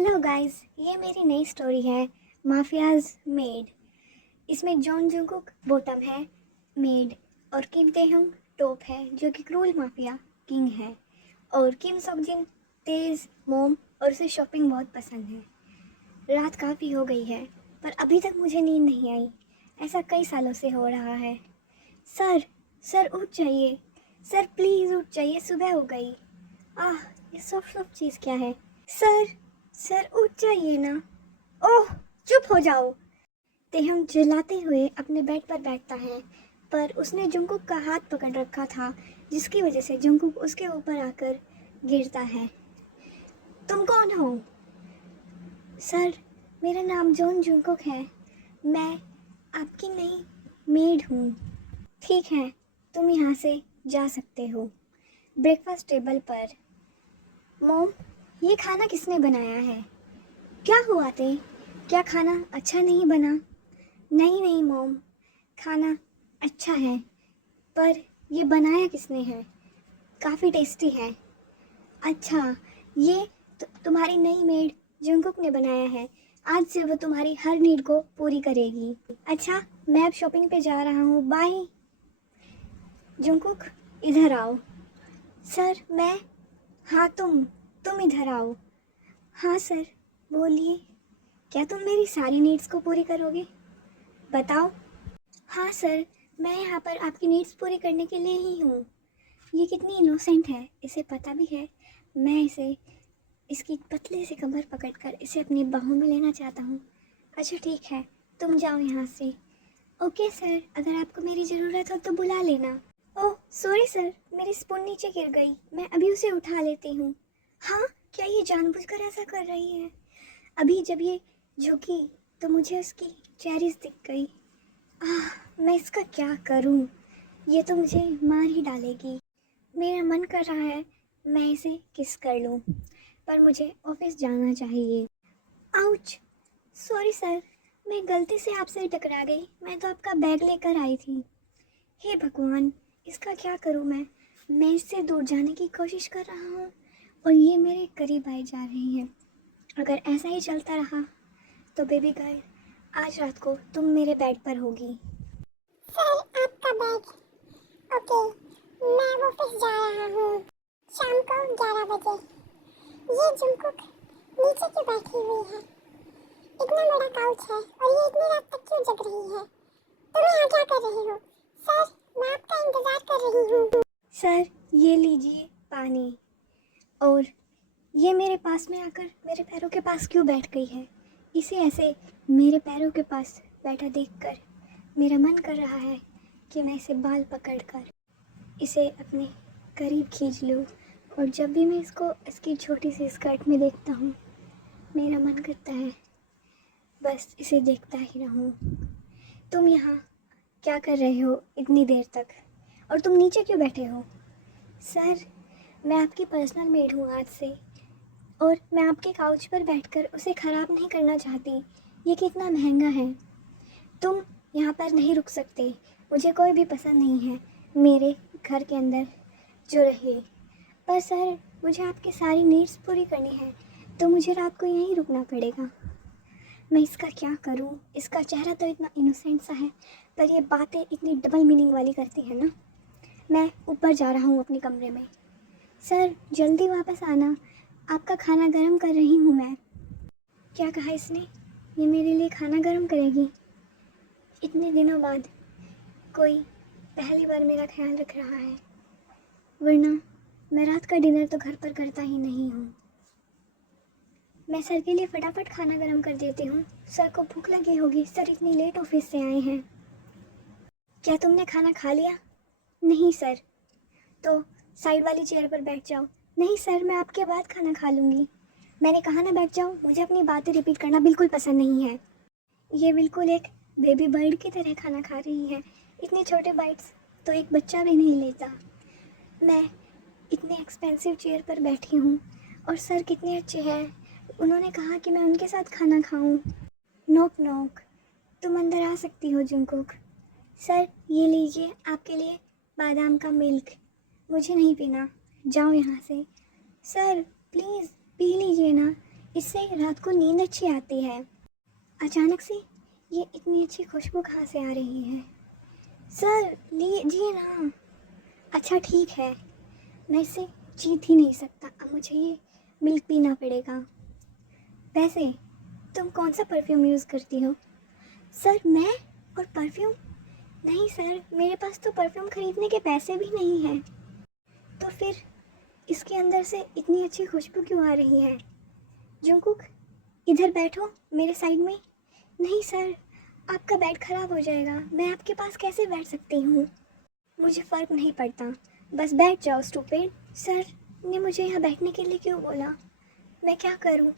Hello guys, ये मेरी नई स्टोरी है माफियाज मेड। इसमें जॉन जंगकुक बॉटम है मेड और किम ताehyung टॉप है जो कि क्रूल माफिया किंग है। और किम सॉकजिन तेज मोम और उसे शॉपिंग बहुत पसंद है। रात काफ़ी हो गई है पर अभी तक मुझे नींद नहीं आई। ऐसा कई सालों से हो रहा है। सर सर उठ जाइए, सर प्लीज़ उठ जाइए, सुबह हो गई। आह, ये सब सब चीज़ क्या है? सर सर उठ जाइए ना। ओह, चुप हो जाओ। तेहम चिल्लाते हुए अपने बेड पर बैठता है पर उसने जंगकुक का हाथ पकड़ रखा था जिसकी वजह से जंगकुक उसके ऊपर आकर गिरता है। तुम कौन हो? सर, मेरा नाम जॉन जंगकुक है। मैं आपकी नई मेड हूँ। ठीक है, तुम यहाँ से जा सकते हो। ब्रेकफास्ट टेबल पर। मॉम, ये खाना किसने बनाया है? क्या हुआ ते? क्या खाना अच्छा नहीं बना? नहीं नहीं मॉम, खाना अच्छा है पर ये बनाया किसने है? काफ़ी टेस्टी है। अच्छा, ये तुम्हारी नई मेड जंगकुक ने बनाया है। आज से वो तुम्हारी हर नीड को पूरी करेगी। अच्छा, मैं अब शॉपिंग पे जा रहा हूँ, बाय। जंगकुक, इधर आओ। सर मैं? हाँ तुम इधर आओ। हाँ सर, बोलिए। क्या तुम मेरी सारी नीड्स को पूरी करोगे? बताओ। हाँ सर, मैं यहाँ पर आपकी नीड्स पूरी करने के लिए ही हूँ। ये कितनी इनोसेंट है, इसे पता भी है। मैं इसे इसकी पतले से कमर पकड़कर इसे अपनी बाहों में लेना चाहता हूँ। अच्छा ठीक है, तुम जाओ यहाँ से। ओके सर, अगर आपको मेरी ज़रूरत हो तो बुला लेना। ओह सॉरी सर, मेरी स्पून नीचे गिर गई, मैं अभी उसे उठा लेती हूँ। हाँ, क्या ये जानबूझकर ऐसा कर रही है? अभी जब ये झुकी तो मुझे उसकी चेरीज दिख गई। मैं इसका क्या करूं? ये तो मुझे मार ही डालेगी। मेरा मन कर रहा है मैं इसे किस कर लूं, पर मुझे ऑफिस जाना चाहिए। आउच! सॉरी सर, मैं गलती से आपसे टकरा गई। मैं तो आपका बैग लेकर आई थी। हे भगवान, इसका क्या करूं मैं इससे दूर जाने की कोशिश कर रहा हूँ और ये मेरे करीब आई जा रही है। अगर ऐसा ही चलता रहा तो बेबी गर्ल, आज रात को तुम मेरे बेड पर होगी। सर, आपका बैग। ओके, मैं ऑफिस जा रहा हूँ शाम को 11 बजे। ये जंगकुक नीचे क्यों बैठी हुई है? इतना बड़ा काउच है और ये इतनी रात तक क्यों जग रही है? तुम यहाँ क्या कर रही हो? सर, मैं आपका इंतजार कर रही हूँ। सर, ये लीजिए पानी। और ये मेरे पास में आकर मेरे पैरों के पास क्यों बैठ गई है? इसे ऐसे मेरे पैरों के पास बैठा देखकर मेरा मन कर रहा है कि मैं इसे बाल पकड़कर इसे अपने करीब खींच लूँ। और जब भी मैं इसको इसकी छोटी सी स्कर्ट में देखता हूँ मेरा मन करता है बस इसे देखता ही रहूँ। तुम यहाँ क्या कर रहे हो इतनी देर तक? और तुम नीचे क्यों बैठे हो? सर, मैं आपकी पर्सनल मेड हूँ आज से और मैं आपके काउच पर बैठकर उसे ख़राब नहीं करना चाहती। ये कितना महंगा है। तुम यहाँ पर नहीं रुक सकते। मुझे कोई भी पसंद नहीं है मेरे घर के अंदर जो रहे। पर सर, मुझे आपकी सारी नीड्स पूरी करनी है तो मुझे रात को यहीं रुकना पड़ेगा। मैं इसका क्या करूँ? इसका चेहरा तो इतना इनोसेंट सा है पर ये बातें इतनी डबल मीनिंग वाली करती है ना। मैं ऊपर जा रहा हूँ अपने कमरे में। सर, जल्दी वापस आना, आपका खाना गर्म कर रही हूँ मैं। क्या कहा इसने? ये मेरे लिए खाना गर्म करेगी? इतने दिनों बाद कोई पहली बार मेरा ख्याल रख रहा है, वरना मैं रात का डिनर तो घर पर करता ही नहीं हूँ। मैं सर के लिए फटाफट खाना गर्म कर देती हूँ। सर को भूख लगी होगी, सर इतनी लेट ऑफिस से आए हैं। क्या तुमने खाना खा लिया? नहीं सर। तो साइड वाली चेयर पर बैठ जाओ। नहीं सर, मैं आपके बाद खाना खा लूँगी। मैंने कहा ना बैठ जाओ, मुझे अपनी बातें रिपीट करना बिल्कुल पसंद नहीं है। ये बिल्कुल एक बेबी बर्ड की तरह खाना खा रही है। इतने छोटे बाइट्स तो एक बच्चा भी नहीं लेता। मैं इतने एक्सपेंसिव चेयर पर बैठी हूँ और सर कितने अच्छे हैं, उन्होंने कहा कि मैं उनके साथ खाना खाऊं। नोक नोक, तुम अंदर आ सकती हो जंगकुक। सर, ये लीजिए आपके लिए बादाम का मिल्क। मुझे नहीं पीना, जाओ यहाँ से। सर प्लीज़ पी लीजिए ना, इससे रात को नींद अच्छी आती है। अचानक से ये इतनी अच्छी खुशबू कहाँ से आ रही है? सर लीजिए ना। अच्छा ठीक है, मैं इससे जीत ही नहीं सकता, अब मुझे ये मिल्क पीना पड़ेगा। वैसे तुम कौन सा परफ्यूम यूज़ करती हो? सर मैं? और परफ्यूम? नहीं सर, मेरे पास तो परफ्यूम खरीदने के पैसे भी नहीं हैं। तो फिर इसके अंदर से इतनी अच्छी खुशबू क्यों आ रही है? जंगकुक, इधर बैठो मेरे साइड में। नहीं सर, आपका बेड खराब हो जाएगा, मैं आपके पास कैसे बैठ सकती हूँ? मुझे फ़र्क नहीं पड़ता, बस बैठ जाओ स्टूपिड। सर ने मुझे यहाँ बैठने के लिए क्यों बोला? मैं क्या करूँ?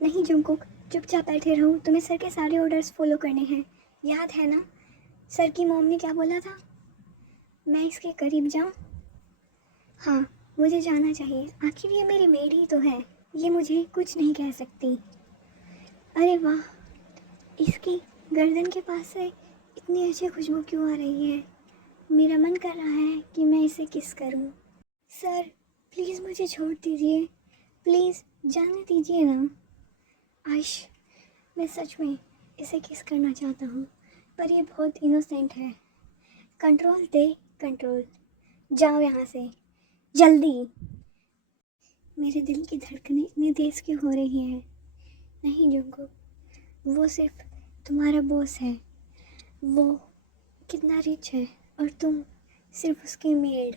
नहीं जंगकुक, चुपचाप बैठे रहो, तुम्हें सर के सारे ऑर्डर्स फॉलो करने हैं, याद है ना? सर की मॉम ने क्या बोला था? मैं इसके करीब जाऊँ? हाँ, मुझे जाना चाहिए, आखिर ये मेरी मेड ही तो है, ये मुझे कुछ नहीं कह सकती। अरे वाह, इसकी गर्दन के पास से इतनी अच्छी खुशबू क्यों आ रही है? मेरा मन कर रहा है कि मैं इसे किस करूं। सर प्लीज़ मुझे छोड़ दीजिए, प्लीज़ जाने दीजिए ना। आश, मैं सच में इसे किस करना चाहता हूँ, पर ये बहुत इनोसेंट है। कंट्रोल दे कंट्रोल, जाओ यहाँ से जल्दी। मेरे दिल की धड़कनें इतनी तेज़ क्यों हो रही हैं? नहीं जंगकुक, वो सिर्फ तुम्हारा बॉस है, वो कितना रिच है और तुम सिर्फ उसकी मेड,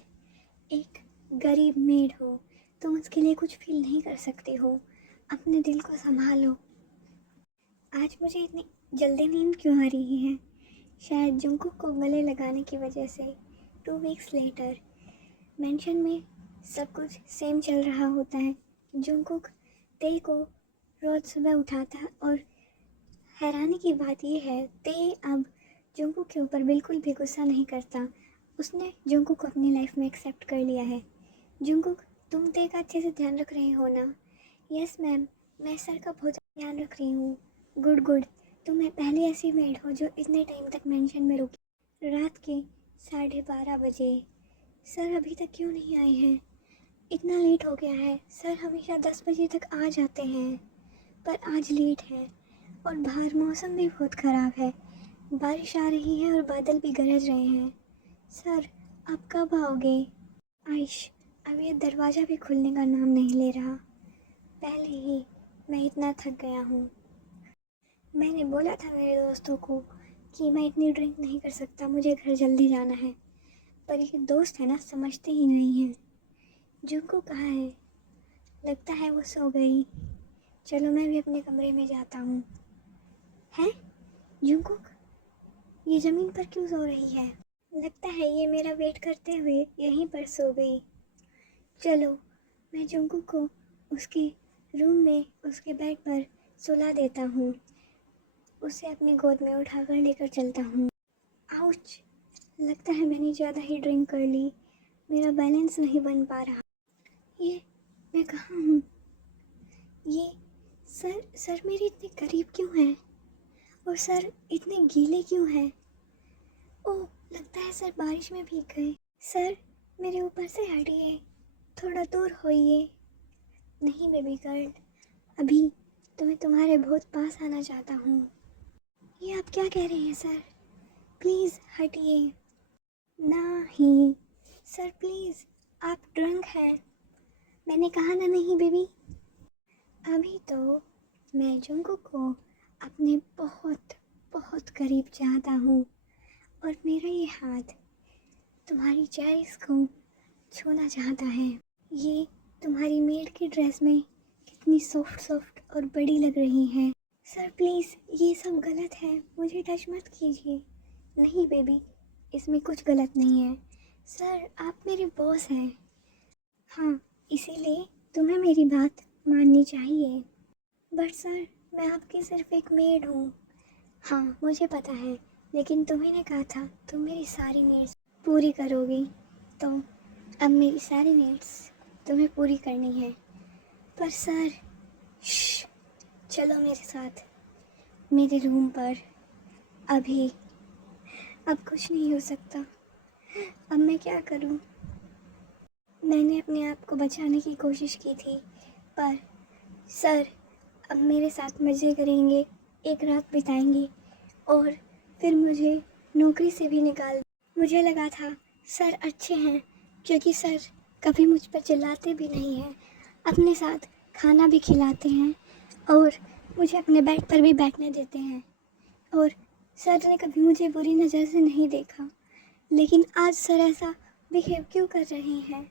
एक गरीब मेड हो। तुम उसके लिए कुछ फील नहीं कर सकते हो, अपने दिल को संभालो। आज मुझे इतनी जल्दी नींद क्यों आ रही है? शायद जंगकुक को गले लगाने की वजह से। 2 वीक्स लेटर, मेंशन में सब कुछ सेम चल रहा होता है। जंगकुक ते को रोज़ सुबह उठाता है और हैरानी की बात यह है ते अब जंगकुक के ऊपर बिल्कुल भी गुस्सा नहीं करता। उसने जंगकुक को अपनी लाइफ में एक्सेप्ट कर लिया है। जंगकुक, तुम ते का अच्छे से ध्यान रख रहे हो ना? यस मैम, मैं सर का बहुत ध्यान रख रही हूँ। गुड गुड, तुम पहली ऐसी मेड हो जो इतने टाइम तक मेंशन में रुकी। रात के 12:30 बजे, सर अभी तक क्यों नहीं आए हैं? इतना लेट हो गया है, सर हमेशा 10 बजे तक आ जाते हैं, पर आज लेट है और बाहर मौसम भी बहुत ख़राब है, बारिश आ रही है और बादल भी गरज रहे हैं। सर आप कब आओगे? आइश, अब ये दरवाज़ा भी खुलने का नाम नहीं ले रहा। पहले ही मैं इतना थक गया हूँ। मैंने बोला था मेरे दोस्तों को कि मैं इतनी ड्रिंक नहीं कर सकता, मुझे घर जल्दी जाना है, पर ये दोस्त है ना, समझते ही नहीं हैं। जुनको कहाँ है? लगता है वो सो गई। चलो मैं भी अपने कमरे में जाता हूँ। हैं? जुंकुक, ये ज़मीन पर क्यों सो रही है? लगता है ये मेरा वेट करते हुए यहीं पर सो गई। चलो मैं जुंकुक को उसके रूम में उसके बेड पर सुला देता हूँ, उसे अपनी गोद में उठाकर लेकर चलता हूँ। आउच! लगता है मैंने ज़्यादा ही ड्रिंक कर ली, मेरा बैलेंस नहीं बन पा रहा। ये मैं कहाँ हूँ? ये सर मेरे इतने करीब क्यों हैं? और सर इतने गीले क्यों हैं? ओह, लगता है सर बारिश में भीग गए। सर मेरे ऊपर से हटिए, थोड़ा दूर होइए। नहीं बेबी गर्ल, अभी तो मैं तुम्हारे बहुत पास आना चाहता हूँ। ये आप क्या कह रहे हैं सर? प्लीज़ हटिए। नहीं सर प्लीज़, आप ड्रंक हैं। मैंने कहा ना नहीं बेबी। अभी तो मैं जुंगू को अपने बहुत बहुत करीब चाहता हूँ और मेरा ये हाथ तुम्हारी चॉइस को छूना चाहता है। ये तुम्हारी मेड की ड्रेस में कितनी सॉफ्ट सॉफ्ट और बड़ी लग रही है। सर प्लीज़, ये सब गलत है, मुझे टच मत कीजिए। नहीं बेबी, इसमें कुछ गलत नहीं है। सर आप मेरे बॉस हैं। हाँ, इसीलिए तुम्हें मेरी बात माननी चाहिए। बट सर मैं आपकी सिर्फ एक मेड हूँ। हाँ मुझे पता है, लेकिन तुम्ही ने कहा था तुम मेरी सारी नीड्स पूरी करोगी, तो अब मेरी सारी नीड्स तुम्हें पूरी करनी है। पर सर श्श, चलो मेरे साथ मेरे रूम पर अभी। अब कुछ नहीं हो सकता, अब मैं क्या करूं? मैंने अपने आप को बचाने की कोशिश की थी, पर सर अब मेरे साथ मज़े करेंगे, एक रात बिताएंगे और फिर मुझे नौकरी से भी निकाल। मुझे लगा था सर अच्छे हैं क्योंकि सर कभी मुझ पर चिल्लाते भी नहीं हैं, अपने साथ खाना भी खिलाते हैं और मुझे अपने बेड पर भी बैठने देते हैं और सर ने कभी मुझे बुरी नज़र से नहीं देखा। लेकिन आज सर ऐसा बिहेव क्यों कर रहे हैं?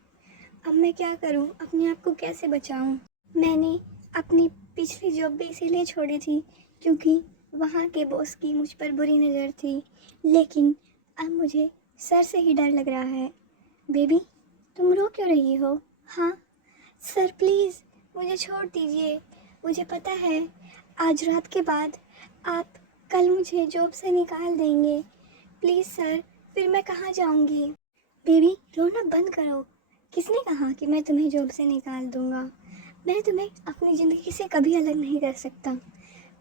अब मैं क्या करूं? अपने आप को कैसे बचाऊं? मैंने अपनी पिछली जॉब भी इसीलिए छोड़ी थी क्योंकि वहाँ के बॉस की मुझ पर बुरी नज़र थी, लेकिन अब मुझे सर से ही डर लग रहा है। बेबी, तुम रो क्यों रही हो? हाँ सर, प्लीज़ मुझे छोड़ दीजिए। मुझे पता है आज रात के बाद आप कल मुझे जॉब से निकाल देंगे। प्लीज़ सर, फिर मैं कहाँ जाऊँगी? बेबी, रोना बंद करो। किसने कहा कि मैं तुम्हें जॉब से निकाल दूँगा? मैं तुम्हें अपनी ज़िंदगी से कभी अलग नहीं कर सकता।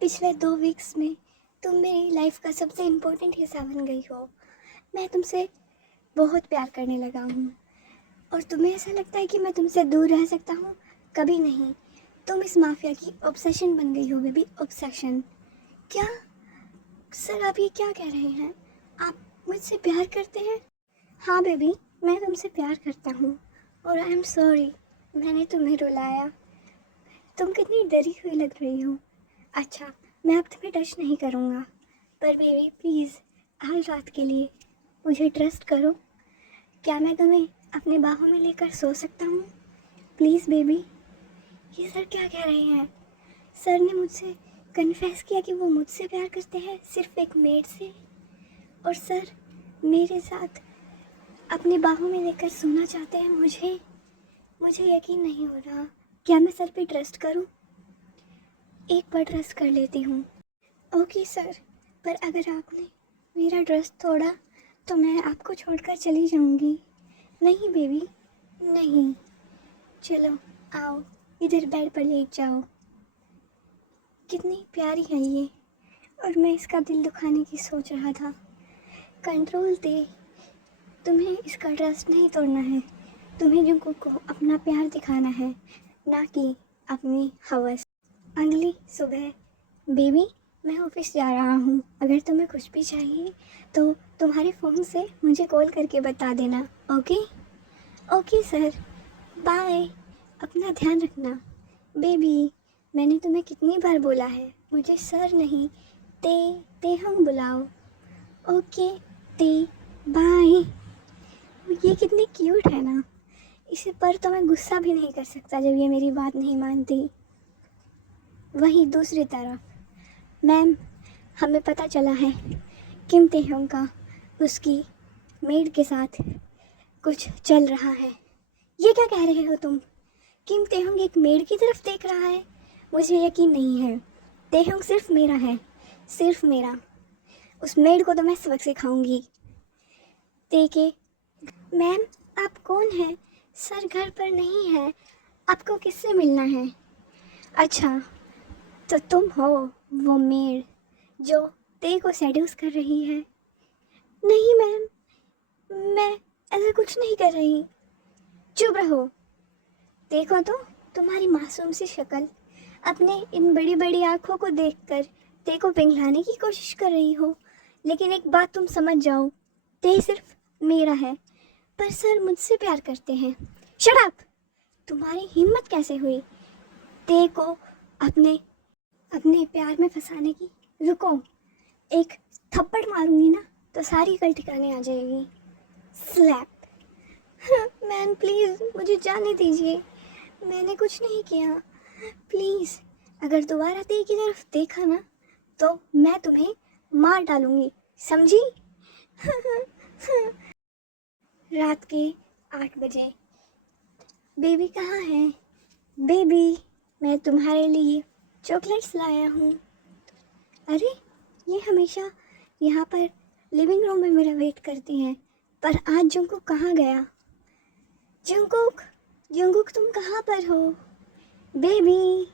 पिछले 2 वीक्स में तुम मेरी लाइफ का सबसे इम्पोर्टेंट हिस्सा बन गई हो। मैं तुमसे बहुत प्यार करने लगा हूँ और तुम्हें ऐसा लगता है कि मैं तुमसे दूर रह सकता हूँ? कभी नहीं। तुम इस माफिया की ऑब्सेशन बन गई हो बेबी, ऑब्सेशन। क्या? सर आप ये क्या कह रहे हैं? आप मुझसे प्यार करते हैं? हाँ बेबी, मैं तुमसे प्यार करता हूँ और आई एम सॉरी मैंने तुम्हें रुलाया। तुम कितनी डरी हुई लग रही हो। अच्छा, मैं अब तुम्हें टच नहीं करूँगा, पर बेबी प्लीज़ आज रात के लिए मुझे ट्रस्ट करो। क्या मैं तुम्हें अपने बाहों में लेकर सो सकता हूँ? Please baby. ये सर क्या कह रहे हैं? सर ने मुझसे कन्फेस किया कि वो मुझसे प्यार करते हैं सिर्फ एक मेड से, और सर मेरे साथ अपनी बाहों में लेकर सोना चाहते हैं मुझे। मुझे यकीन नहीं हो रहा। क्या मैं सर पे ट्रस्ट करूं? एक बार ट्रस्ट कर लेती हूँ। ओके सर, पर अगर आपने मेरा ट्रस्ट तोड़ा तो मैं आपको छोड़कर चली जाऊंगी। नहीं बेबी, नहीं। चलो आओ, इधर बेड पर लेट जाओ। कितनी प्यारी है ये, और मैं इसका दिल दुखाने की सोच रहा था। कंट्रोल दे। तुम्हें इसका ट्रस्ट नहीं तोड़ना है। तुम्हें जुंगकुक को अपना प्यार दिखाना है, ना कि अपनी हवस। अगली सुबह, बेबी मैं ऑफिस जा रहा हूँ। अगर तुम्हें कुछ भी चाहिए तो तुम्हारे फ़ोन से मुझे कॉल करके बता देना। ओके? Okay sir, bye. अपना ध्यान रखना। बेबी, मैंने तुम्हें कितनी बार बोला है मुझे सर नहीं ते हम बुलाओ। ओके, ते, बाय। ये कितनी क्यूट है ना। इस पर तो मैं गुस्सा भी नहीं कर सकता जब ये मेरी बात नहीं मानती। वहीं दूसरी तरफ, मैम हमें पता चला है किम तेह्योंग का उसकी मेड के साथ कुछ चल रहा है। ये क्या कह रहे हो तुम? किम तेह्योंग एक मेड की तरफ देख रहा है? मुझे यकीन नहीं है। तेह्योंग सिर्फ मेरा है, सिर्फ मेरा। उस मेड को तो मैं सबक सिखाऊंगी। तेके, मैम आप कौन हैं? सर घर पर नहीं है, आपको किससे मिलना है? अच्छा, तो तुम हो वो मेड जो ते को सेड्यूस कर रही है? नहीं मैम, मैं ऐसा कुछ नहीं कर रही। चुप रहो। देखो तो, तुम्हारी मासूम सी शक्ल, अपने इन बड़ी बड़ी आँखों को देखकर ते को पिघलाने की कोशिश कर रही हो। लेकिन एक बात तुम समझ जाओ, ते सिर्फ मेरा है, पर सर मुझसे प्यार करते हैं। Shut up! तुम्हारी हिम्मत कैसे हुई ते को अपने अपने प्यार में फंसाने की? रुको, एक थप्पड़ मारूंगी ना तो सारी कल ठिकाने आ जाएगी। स्लैप। मैन प्लीज़ मुझे जाने दीजिए, मैंने कुछ नहीं किया। प्लीज़, अगर दोबारा ते की तरफ देखा ना तो मैं तुम्हें मार डालूंगी, समझी? रात के 8 बजे। बेबी कहाँ है? बेबी, मैं तुम्हारे लिए चॉकलेट्स लाया हूँ। अरे, ये हमेशा यहाँ पर लिविंग रूम में मेरा वेट करती हैं, पर आज जंगकुक कहाँ गया? जंगकुक, जंगकुक तुम कहाँ पर हो? बेबी।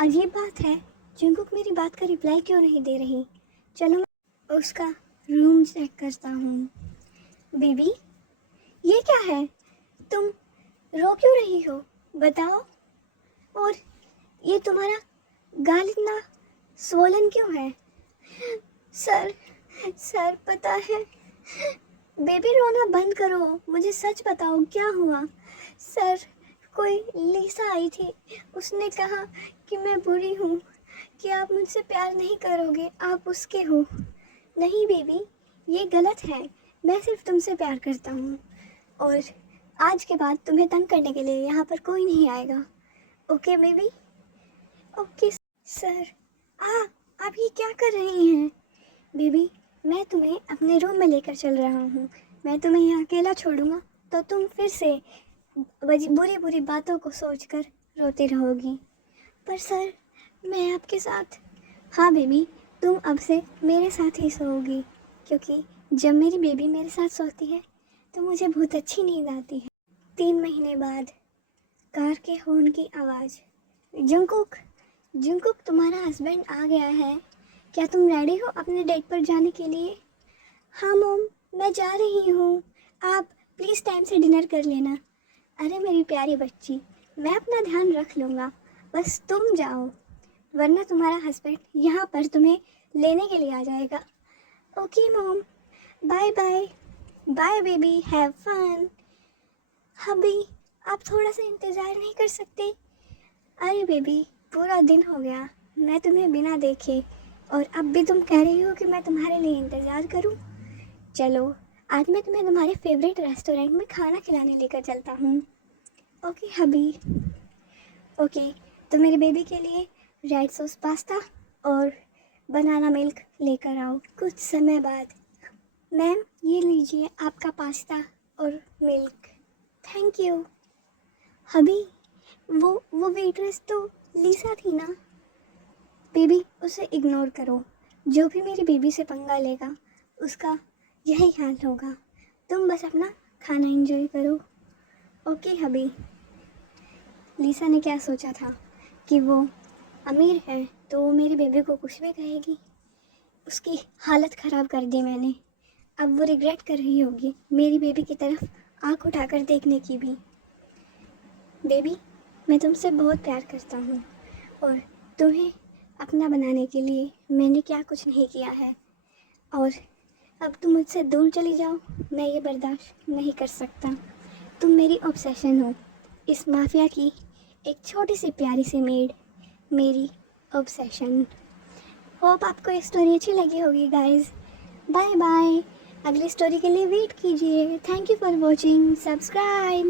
अजीब बात है, जंगकुक मेरी बात का रिप्लाई क्यों नहीं दे रही? चलो मैं उसका रूम चेक करता हूँ। बेबी, ये क्या है? तुम रो क्यों रही हो? बताओ। और ये तुम्हारा गाल इतना स्वोलन क्यों है? सर, सर पता है, बेबी रोना बंद करो, मुझे सच बताओ क्या हुआ? सर, कोई लीसा आई थी, उसने कहा कि मैं बुरी हूँ, कि आप मुझसे प्यार नहीं करोगे, आप उसके हो। नहीं बेबी, ये गलत है, मैं सिर्फ तुमसे प्यार करता हूँ और आज के बाद तुम्हें तंग करने के लिए यहाँ पर कोई नहीं आएगा। Okay baby? Okay sir. आप ये क्या कर रही हैं? बेबी, मैं तुम्हें अपने रूम में लेकर चल रहा हूँ। मैं तुम्हें यहाँ अकेला छोड़ूंगा तो तुम फिर से बुरी बुरी बातों को सोचकर रोती रहोगी। पर सर, मैं आपके साथ। हाँ बेबी, तुम अब से मेरे साथ ही सोओगी, क्योंकि जब मेरी बेबी मेरे साथ सोती है तो मुझे बहुत अच्छी नींद आती है। 3 महीने बाद कार के हॉर्न की आवाज़। जंकुक, जंकुक तुम्हारा हस्बैंड आ गया है। क्या तुम रेडी हो अपने डेट पर जाने के लिए? हाँ मॉम, मैं जा रही हूँ। आप प्लीज़ टाइम से डिनर कर लेना। अरे मेरी प्यारी बच्ची, मैं अपना ध्यान रख लूँगा, बस तुम जाओ, वरना तुम्हारा हस्बैंड यहाँ पर तुम्हें लेने के लिए आ जाएगा। Okay mom, bye bye. Bye baby, have fun. Hubby, आप थोड़ा सा इंतज़ार नहीं कर सकते? अरे बेबी, पूरा दिन हो गया मैं तुम्हें बिना देखे, और अब भी तुम कह रही हो कि मैं तुम्हारे लिए इंतज़ार करूं? चलो, आज मैं तुम्हें तुम्हारे फेवरेट रेस्टोरेंट में खाना खिलाने लेकर चलता हूँ। ओके हबी। ओके, तो मेरे बेबी के लिए रेड सॉस पास्ता और बनाना मिल्क लेकर आओ। कुछ समय बाद। मैम, ये लीजिए आपका पास्ता और मिल्क। Thank you. हबी, वो वेट्रेस तो लीसा थी ना? बेबी, उसे इग्नोर करो। जो भी मेरी बेबी से पंगा लेगा उसका यही हाल होगा। तुम बस अपना खाना एंजॉय करो। ओके हबी। लीसा ने क्या सोचा था कि वो अमीर है तो वो मेरी बेबी को कुछ भी कहेगी। उसकी हालत ख़राब कर दी मैंने। अब वो रिग्रेट कर रही होगी मेरी बेबी की तरफ आँख उठाकर देखने की भी। बेबी, मैं तुमसे बहुत प्यार करता हूँ और तुम्हें अपना बनाने के लिए मैंने क्या कुछ नहीं किया है, और अब तुम मुझसे दूर चली जाओ, मैं ये बर्दाश्त नहीं कर सकता। तुम मेरी ऑब्सेशन हो, इस माफिया की एक छोटी सी प्यारी सी मेड, मेरी ऑब्सेशन। होप आपको ये स्टोरी अच्छी लगी होगी गाइस। बाय बाय, अगली स्टोरी के लिए वेट कीजिए। Thank you for watching, subscribe.